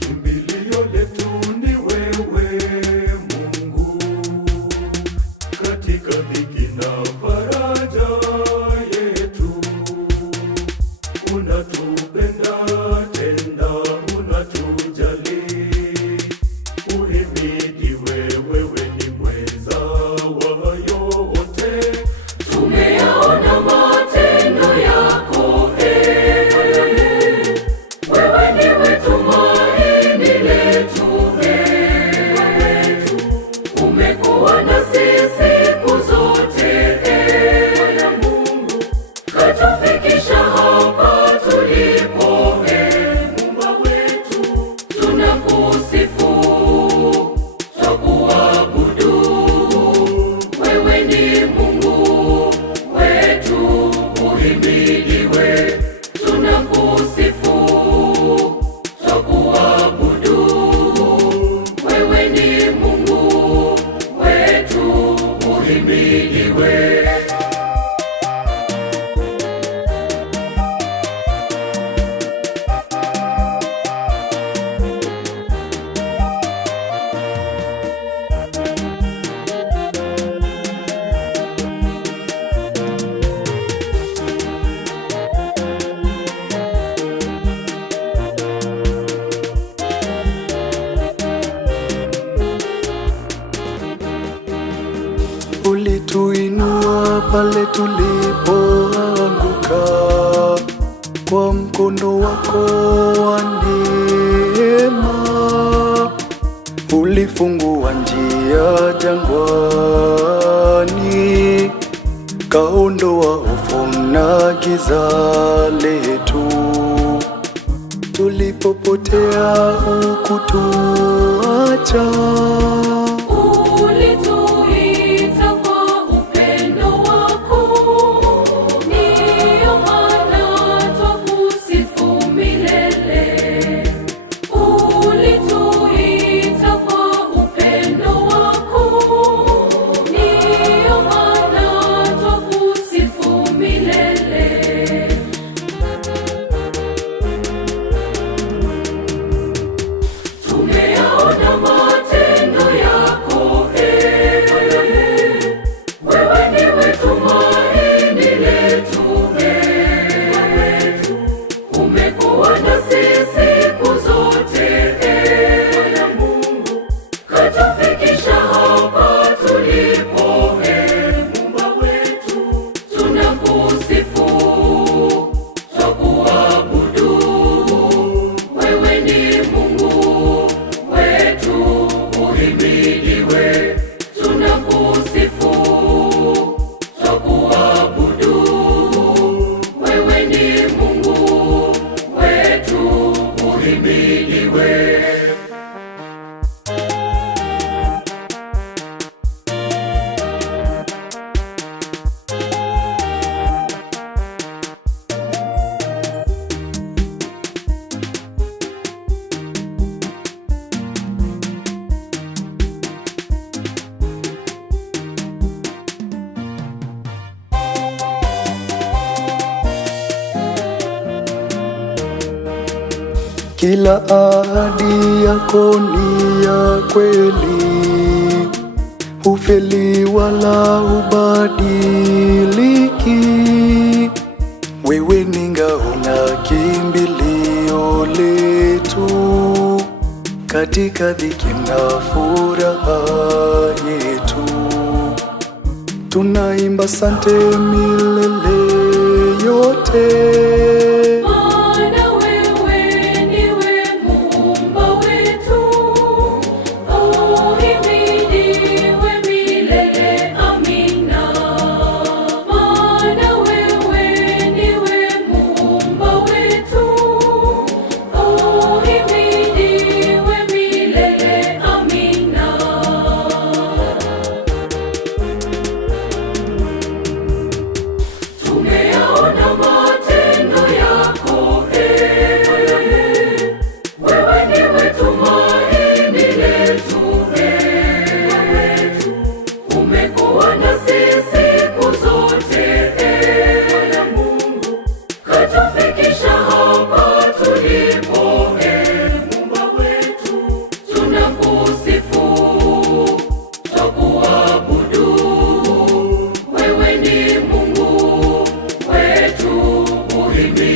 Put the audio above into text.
Kimbilio letu ni wewe Mungu, katika dhiki na faraja yetu. Unatupenda tena unatujali, uhimidiwe, wewe ni mweza wa yote. Tumeyaona matendo yako, wewe ndiwe tumaini letu, umekuwa nasi siku zote, Bwana Mungu, katufikisha hapa tulipo, Muumba wetu, tunakusifu, twakuabudu, wewe ni Mungu wetu, uhimidiwe, tunakusifu, twakuabudu, wewe ni Mungu wetu, uhimidiwe. Ulituinua pale tulipoanguka, kwa mkono wako wa neema. Ulifungua njia jangwani, kaondoa hofu na giza letu. Tulipopotea hukutuacha, Ulituita kwa upendo wako, ndiyo maana twakusifu milele. Ulituita kwa upendo wako, ndiyo maana twakusifu milele. Tumeyaona matendo yako, wewe ndiwe tumaini letu, umekuwa nasi siku zote, Bwana Mungu, katufikisha hapa tulipo, Muumba wetu, tunakusifu, twakuabudu, wewe ni Mungu wetu, uhimidiwe, tunakusifu, twakuabudu, wewe ni Mungu wetu, uhimidiwe. kila ahadi yako ni ya kweli, hufeli wala hubadiliki. Wewe ni ngao na kimbilio letu, katika dhiki na furaha yetu. Tunaimba sante milele yote. Maana wewe ndiwe Muumba wetu, uhimidiwe milele, amina. Maana wewe ndiwe Muumba wetu, uhimidiwe milele, amina. mimi